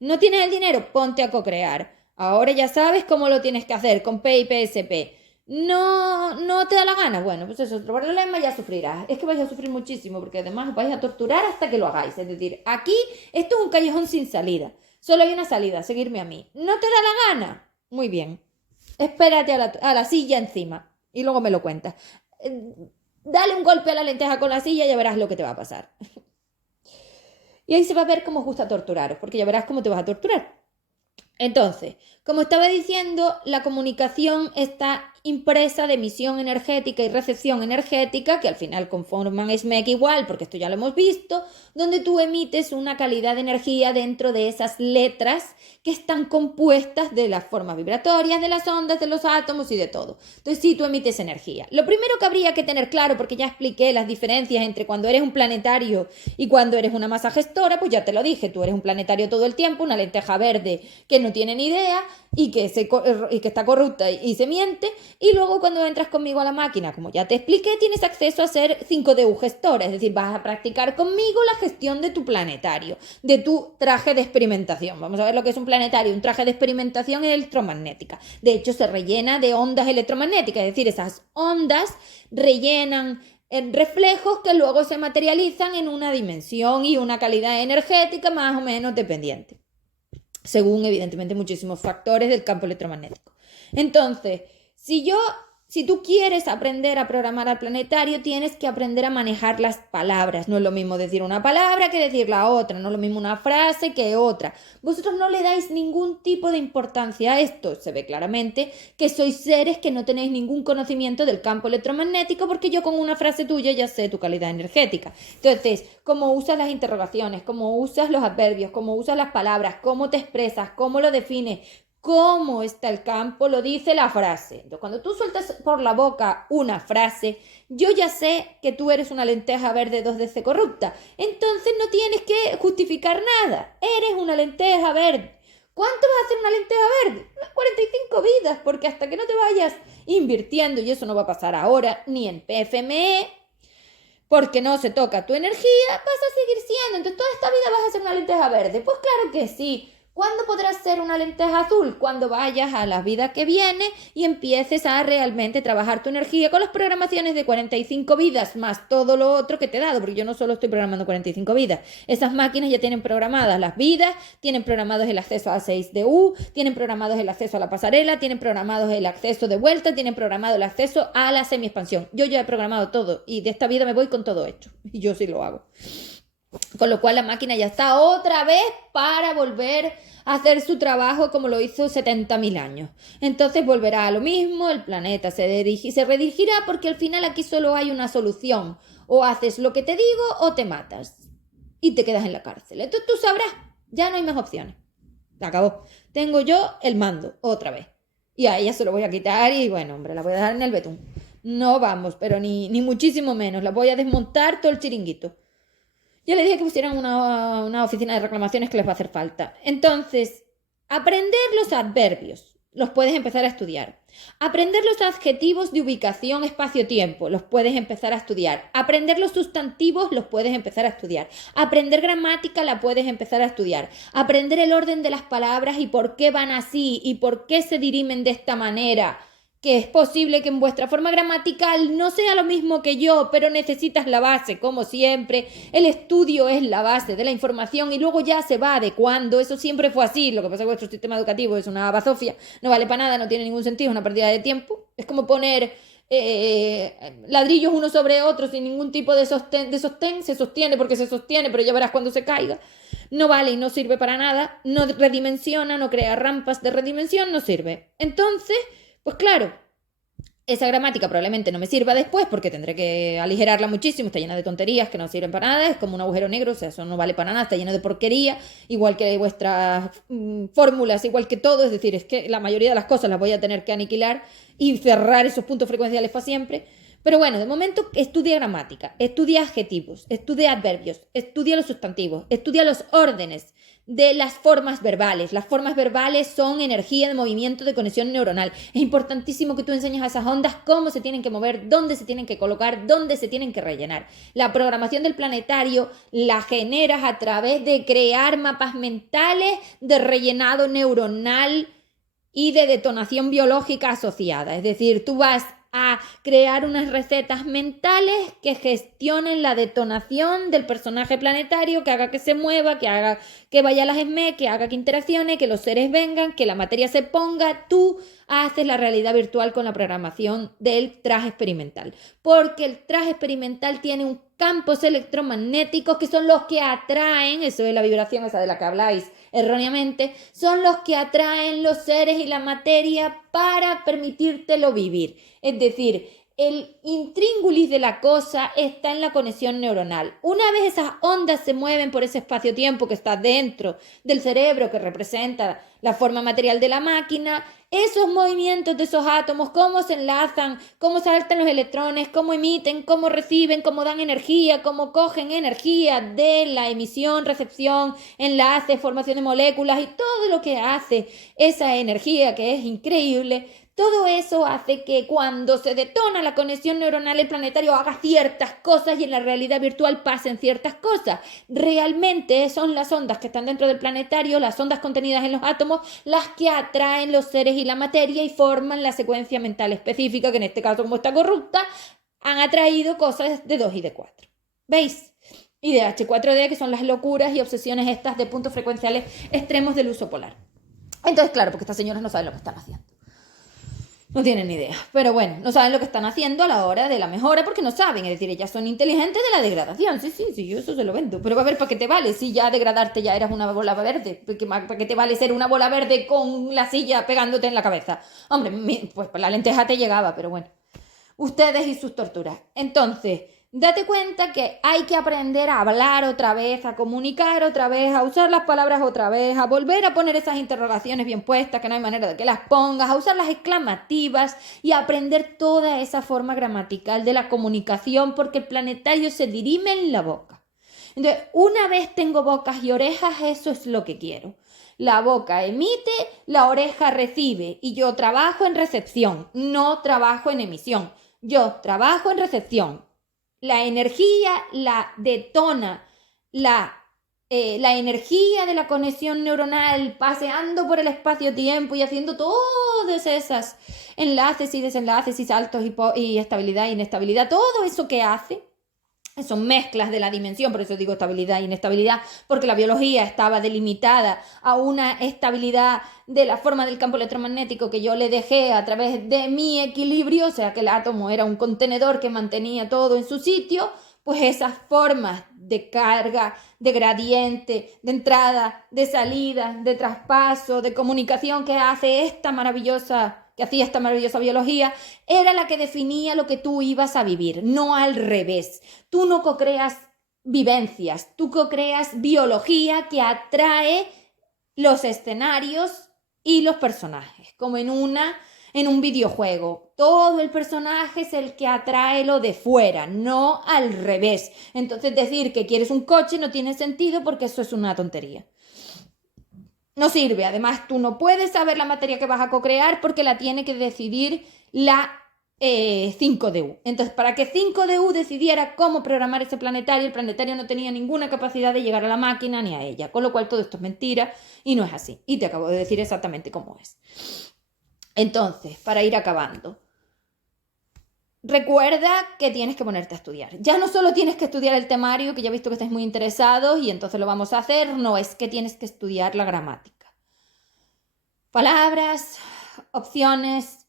¿No tienes el dinero? Ponte a cocrear. Ahora ya sabes cómo lo tienes que hacer con P y PSP. No te da la gana. Bueno, pues eso es otro problema, ya sufrirás. Es que vais a sufrir muchísimo porque además os vais a torturar hasta que lo hagáis. Es decir, aquí esto es un callejón sin salida. Solo hay una salida, seguirme a mí. ¿No te da la gana? Muy bien. Espérate a la silla encima y luego me lo cuentas. Dale un golpe a la lenteja con la silla y ya verás lo que te va a pasar. Y ahí se va a ver cómo os gusta torturaros, porque ya verás cómo te vas a torturar. Entonces, como estaba diciendo, la comunicación está impresa de emisión energética y recepción energética, que al final conforman SMEC igual, porque esto ya lo hemos visto, donde tú emites una calidad de energía dentro de esas letras que están compuestas de las formas vibratorias, de las ondas, de los átomos y de todo. Entonces, sí, tú emites energía. Lo primero que habría que tener claro, porque ya expliqué las diferencias entre cuando eres un planetario y cuando eres una masa gestora, pues ya te lo dije, tú eres un planetario todo el tiempo, una lenteja verde que no tiene ni idea y que está corrupta y se miente, y luego cuando entras conmigo a la máquina, como ya te expliqué, tienes acceso a ser 5DU gestora, es decir, vas a practicar conmigo la gestión de tu planetario, de tu traje de experimentación. Vamos a ver lo que es un planetario, un traje de experimentación electromagnética. De hecho, se rellena de ondas electromagnéticas, es decir, esas ondas rellenan en reflejos que luego se materializan en una dimensión y una calidad energética más o menos dependiente, según evidentemente muchísimos factores del campo electromagnético. Entonces, si tú quieres aprender a programar al planetario, tienes que aprender a manejar las palabras. No es lo mismo decir una palabra que decir la otra, no es lo mismo una frase que otra. Vosotros no le dais ningún tipo de importancia a esto. Se ve claramente que sois seres que no tenéis ningún conocimiento del campo electromagnético porque yo con una frase tuya ya sé tu calidad energética. Entonces, cómo usas las interrogaciones, cómo usas los adverbios, cómo usas las palabras, cómo te expresas, cómo lo defines, cómo está el campo, lo dice la frase. Entonces, cuando tú sueltas por la boca una frase, yo ya sé que tú eres una lenteja verde 2DC corrupta. Entonces no tienes que justificar nada. Eres una lenteja verde. ¿Cuánto va a hacer una lenteja verde? 45 vidas, porque hasta que no te vayas invirtiendo, y eso no va a pasar ahora, ni en PFME, porque no se toca tu energía, vas a seguir siendo. Entonces toda esta vida vas a ser una lenteja verde. Pues claro que sí. ¿Cuándo podrás ser una lenteja azul? Cuando vayas a la vida que viene y empieces a realmente trabajar tu energía con las programaciones de 45 vidas más todo lo otro que te he dado, porque yo no solo estoy programando 45 vidas. Esas máquinas ya tienen programadas las vidas, tienen programados el acceso a 6DU, tienen programados el acceso a la pasarela, tienen programados el acceso de vuelta, tienen programado el acceso a la semi-expansión. Yo ya he programado todo y de esta vida me voy con todo hecho. Y yo sí lo hago. Con lo cual la máquina ya está otra vez para volver a hacer su trabajo como lo hizo 70.000 años. Entonces volverá a lo mismo, el planeta se redirigirá porque al final aquí solo hay una solución. O haces lo que te digo o te matas. Y te quedas en la cárcel. Entonces tú sabrás, ya no hay más opciones. Se acabó. Tengo yo el mando, otra vez. Y a ella se lo voy a quitar y bueno, hombre, la voy a dejar en el betún. No vamos, pero ni muchísimo menos. La voy a desmontar todo el chiringuito. Ya le dije que pusieran una oficina de reclamaciones que les va a hacer falta. Entonces, aprender los adverbios. los puedes empezar a estudiar. Aprender los adjetivos de ubicación, espacio-tiempo, los puedes empezar a estudiar. Aprender los sustantivos, los puedes empezar a estudiar. Aprender gramática, la puedes empezar a estudiar. Aprender el orden de las palabras y por qué van así y por qué se dirimen de esta manera. Que es posible que en vuestra forma gramatical no sea lo mismo que yo, pero necesitas la base, como siempre. El estudio es la base de la información y luego ya se va adecuando. Eso siempre fue así. Lo que pasa es que vuestro sistema educativo es una bazofia, no vale para nada, no tiene ningún sentido, es una pérdida de tiempo. Es como poner ladrillos uno sobre otro sin ningún tipo de sostén. Se sostiene porque se sostiene, pero ya verás cuando se caiga. No vale y no sirve para nada. No redimensiona, no crea rampas de redimensión, no sirve. Entonces... pues claro, esa gramática probablemente no me sirva después porque tendré que aligerarla muchísimo, está llena de tonterías que no sirven para nada, es como un agujero negro, o sea, eso no vale para nada, está lleno de porquería, igual que vuestras fórmulas, igual que todo, es decir, es que la mayoría de las cosas las voy a tener que aniquilar y cerrar esos puntos frecuenciales para siempre. Pero bueno, de momento estudia gramática, estudia adjetivos, estudia adverbios, estudia los sustantivos, estudia los órdenes de las formas verbales. Las formas verbales son energía de movimiento de conexión neuronal. Es importantísimo que tú enseñes a esas ondas cómo se tienen que mover, dónde se tienen que colocar, dónde se tienen que rellenar. La programación del planetario la generas a través de crear mapas mentales de rellenado neuronal y de detonación biológica asociada. Es decir, tú vas a crear unas recetas mentales que gestionen la detonación del personaje planetario, que haga que se mueva, que haga que vaya a las ESME, que haga que interaccione, que los seres vengan, que la materia se ponga. Tú haces la realidad virtual con la programación del traje experimental, porque el traje experimental tiene un campos electromagnéticos que son los que atraen, eso es la vibración esa de la que habláis erróneamente, son los que atraen los seres y la materia para permitírtelo vivir. Es decir, el intríngulis de la cosa está en la conexión neuronal. Una vez esas ondas se mueven por ese espacio-tiempo que está dentro del cerebro, que representa la forma material de la máquina, esos movimientos de esos átomos, cómo se enlazan, cómo saltan los electrones, cómo emiten, cómo reciben, cómo dan energía, cómo cogen energía de la emisión, recepción, enlace, formación de moléculas y todo lo que hace esa energía que es increíble. Todo eso hace que cuando se detona la conexión neuronal el planetario haga ciertas cosas y en la realidad virtual pasen ciertas cosas. Realmente son las ondas que están dentro del planetario, las ondas contenidas en los átomos, las que atraen los seres y la materia y forman la secuencia mental específica, que en este caso, como está corrupta, han atraído cosas de 2 y de 4. ¿Veis? Y de H4D, que son las locuras y obsesiones estas de puntos frecuenciales extremos del uso polar. Entonces, claro, porque estas señoras no saben lo que están haciendo. No tienen ni idea. Pero bueno, no saben lo que están haciendo a la hora de la mejora porque no saben. Es decir, ellas son inteligentes de la degradación. Sí, yo eso se lo vendo. Pero a ver, ¿para qué te vale? Si ya degradarte ya eras una bola verde. ¿Para qué te vale ser una bola verde con la silla pegándote en la cabeza? Hombre, pues la lenteja te llegaba, pero bueno. Ustedes y sus torturas. Entonces, date cuenta que hay que aprender a hablar otra vez, a comunicar otra vez, a usar las palabras otra vez, a volver a poner esas interrogaciones bien puestas, que no hay manera de que las pongas, a usar las exclamativas y a aprender toda esa forma gramatical de la comunicación, porque el planetario se dirime en la boca. Entonces, una vez tengo bocas y orejas, eso es lo que quiero. La boca emite, la oreja recibe y yo trabajo en recepción, no trabajo en emisión. Yo trabajo en recepción. La energía la detona, la energía de la conexión neuronal paseando por el espacio-tiempo y haciendo todos esos enlaces y desenlaces y saltos y estabilidad e inestabilidad, todo eso que hace. Son mezclas de la dimensión, por eso digo estabilidad e inestabilidad, porque la biología estaba delimitada a una estabilidad de la forma del campo electromagnético que yo le dejé a través de mi equilibrio, o sea que el átomo era un contenedor que mantenía todo en su sitio, pues esas formas de carga, de gradiente, de entrada, de salida, de traspaso, de comunicación que hacía esta maravillosa biología, era la que definía lo que tú ibas a vivir, no al revés. Tú no co-creas vivencias, tú co-creas biología que atrae los escenarios y los personajes, como en un videojuego. Todo el personaje es el que atrae lo de fuera, no al revés. Entonces decir que quieres un coche no tiene sentido porque eso es una tontería. no sirve. Además, tú no puedes saber la materia que vas a co-crear porque la tiene que decidir la 5DU. Entonces, para que 5DU decidiera cómo programar ese planetario, el planetario no tenía ninguna capacidad de llegar a la máquina ni a ella, con lo cual todo esto es mentira y no es así. Y te acabo de decir exactamente cómo es. Entonces, para ir acabando, recuerda que tienes que ponerte a estudiar. Ya no solo tienes que estudiar el temario, que ya he visto que estáis muy interesados y entonces lo vamos a hacer, no, es que tienes que estudiar la gramática. Palabras, opciones,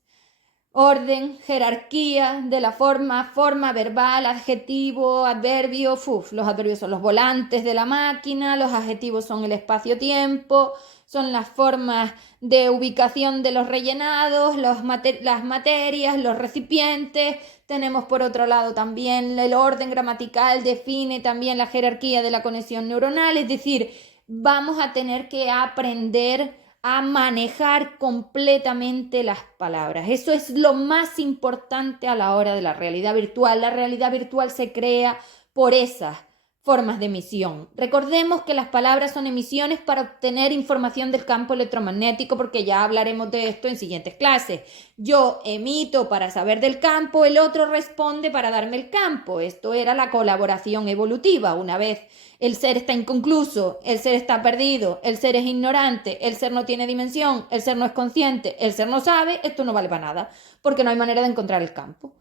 orden, jerarquía de la forma, forma verbal, adjetivo, adverbio. Los adverbios son los volantes de la máquina, los adjetivos son el espacio-tiempo, son las formas de ubicación de los rellenados, las materias, los recipientes. Tenemos por otro lado también el orden gramatical, define también la jerarquía de la conexión neuronal, es decir, vamos a tener que aprender a manejar completamente las palabras. Eso es lo más importante a la hora de la realidad virtual. La realidad virtual se crea por esas formas de emisión. Recordemos que las palabras son emisiones para obtener información del campo electromagnético, porque ya hablaremos de esto en siguientes clases. Yo emito para saber del campo, el otro responde para darme el campo. Esto era la colaboración evolutiva. Una vez el ser está inconcluso, el ser está perdido, el ser es ignorante, el ser no tiene dimensión, el ser no es consciente, el ser no sabe, esto no vale para nada, porque no hay manera de encontrar el campo.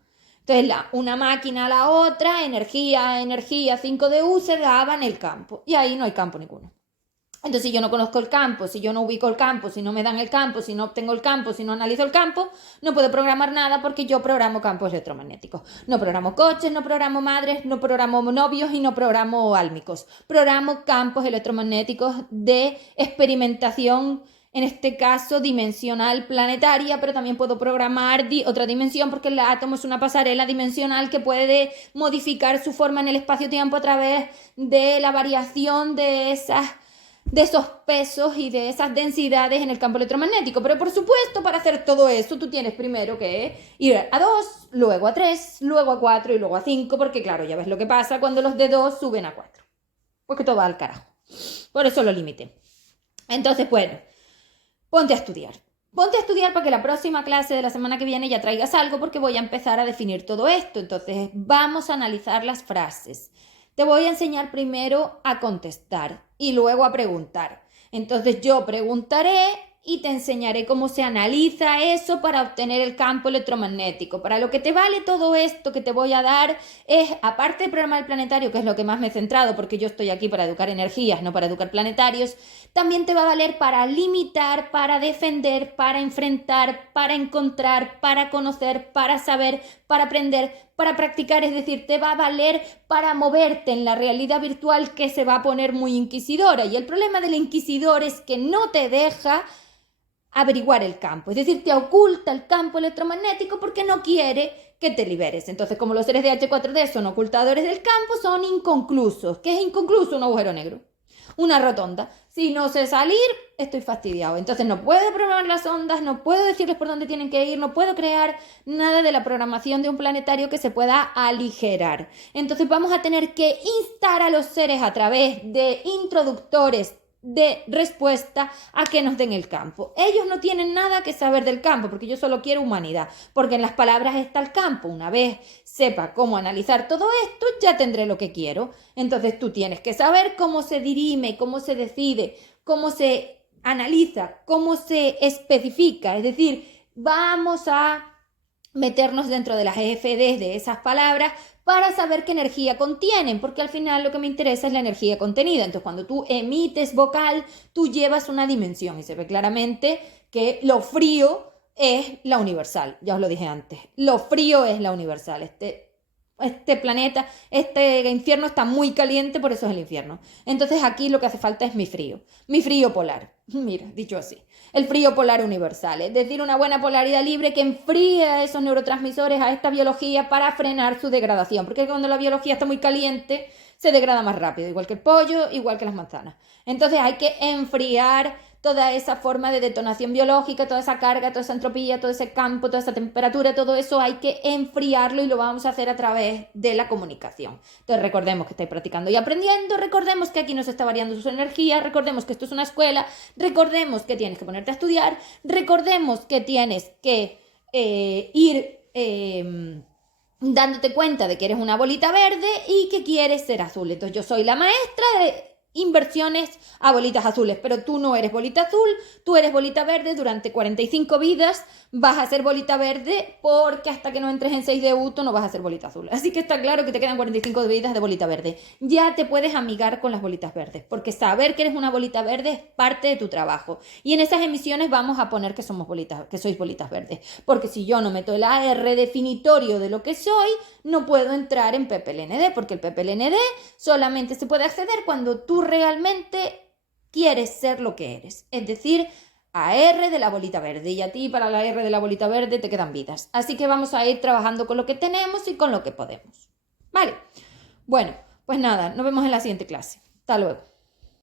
Entonces, una máquina a la otra, energía, 5DU se daban el campo. Y ahí no hay campo ninguno. Entonces, si yo no conozco el campo, si yo no ubico el campo, si no me dan el campo, si no obtengo el campo, si no analizo el campo, no puedo programar nada porque yo programo campos electromagnéticos. No programo coches, no programo madres, no programo novios y no programo álmicos. Programo campos electromagnéticos de experimentación, en este caso dimensional planetaria, pero también puedo programar otra dimensión porque el átomo es una pasarela dimensional que puede modificar su forma en el espacio-tiempo a través de la variación de esos pesos y de esas densidades en el campo electromagnético. Pero por supuesto, para hacer todo eso, tú tienes primero que ir a 2, luego a 3, luego a 4 y luego a 5, porque claro, ya ves lo que pasa cuando los de 2 suben a 4. Porque todo va al carajo. Por eso lo limité. Entonces, bueno, ponte a estudiar. Ponte a estudiar para que la próxima clase de la semana que viene ya traigas algo, porque voy a empezar a definir todo esto. Entonces, vamos a analizar las frases. Te voy a enseñar primero a contestar y luego a preguntar. Entonces yo preguntaré y te enseñaré cómo se analiza eso para obtener el campo electromagnético. Para lo que te vale todo esto que te voy a dar es, aparte de programar el planetario, que es lo que más me he centrado, porque yo estoy aquí para educar energías, no para educar planetarios, también te va a valer para limitar, para defender, para enfrentar, para encontrar, para conocer, para saber, para aprender, para practicar. Es decir, te va a valer para moverte en la realidad virtual, que se va a poner muy inquisidora. Y el problema del inquisidor es que no te deja averiguar el campo, es decir, te oculta el campo electromagnético porque no quiere que te liberes. Entonces, como los seres de H4D son ocultadores del campo, son inconclusos. ¿Qué es inconcluso? Un agujero negro, una rotonda. Si no sé salir, estoy fastidiado. Entonces no puedo programar las ondas, no puedo decirles por dónde tienen que ir, no puedo crear nada de la programación de un planetario que se pueda aligerar. Entonces vamos a tener que instar a los seres a través de introductores de respuesta a que nos den el campo. Ellos no tienen nada que saber del campo, porque yo solo quiero humanidad, porque en las palabras está el campo. Una vez sepa cómo analizar todo esto, ya tendré lo que quiero. Entonces tú tienes que saber cómo se dirime, cómo se decide, cómo se analiza, cómo se especifica. Es decir, vamos a meternos dentro de las EFDs de esas palabras para saber qué energía contienen, porque al final lo que me interesa es la energía contenida. Entonces, cuando tú emites vocal, tú llevas una dimensión y se ve claramente que lo frío es la universal. Ya os lo dije antes, lo frío es la universal. Este planeta, este infierno está muy caliente, por eso es el infierno. Entonces aquí lo que hace falta es mi frío polar. Mira, dicho así, el frío polar universal, es decir, una buena polaridad libre que enfríe a esos neurotransmisores, a esta biología, para frenar su degradación, porque cuando la biología está muy caliente se degrada más rápido, igual que el pollo, igual que las manzanas. Entonces hay que enfriar toda esa forma de detonación biológica, toda esa carga, toda esa entropía, todo ese campo, toda esa temperatura, todo eso hay que enfriarlo y lo vamos a hacer a través de la comunicación. Entonces recordemos que estáis practicando y aprendiendo, recordemos que aquí no se está variando su energía, recordemos que esto es una escuela, recordemos que tienes que ponerte a estudiar, recordemos que tienes que ir dándote cuenta de que eres una bolita verde y que quieres ser azul. Entonces yo soy la maestra de inversiones a bolitas azules, pero tú no eres bolita azul, tú eres bolita verde. Durante 45 vidas vas a ser bolita verde, porque hasta que no entres en 6 de UTO no vas a ser bolita azul. Así que está claro que te quedan 45 vidas de bolita verde. Ya te puedes amigar con las bolitas verdes, porque saber que eres una bolita verde es parte de tu trabajo. Y en esas emisiones vamos a poner que somos bolitas, que sois bolitas verdes, porque si yo no meto el AR definitorio de lo que soy, no puedo entrar en PPLND, porque el PPLND solamente se puede acceder cuando tú realmente quieres ser lo que eres, es decir, AR de la bolita verde, y a ti para la R de la bolita verde te quedan vidas. Así que vamos a ir trabajando con lo que tenemos y con lo que podemos. Vale, bueno, pues nada, nos vemos en la siguiente clase. Hasta luego.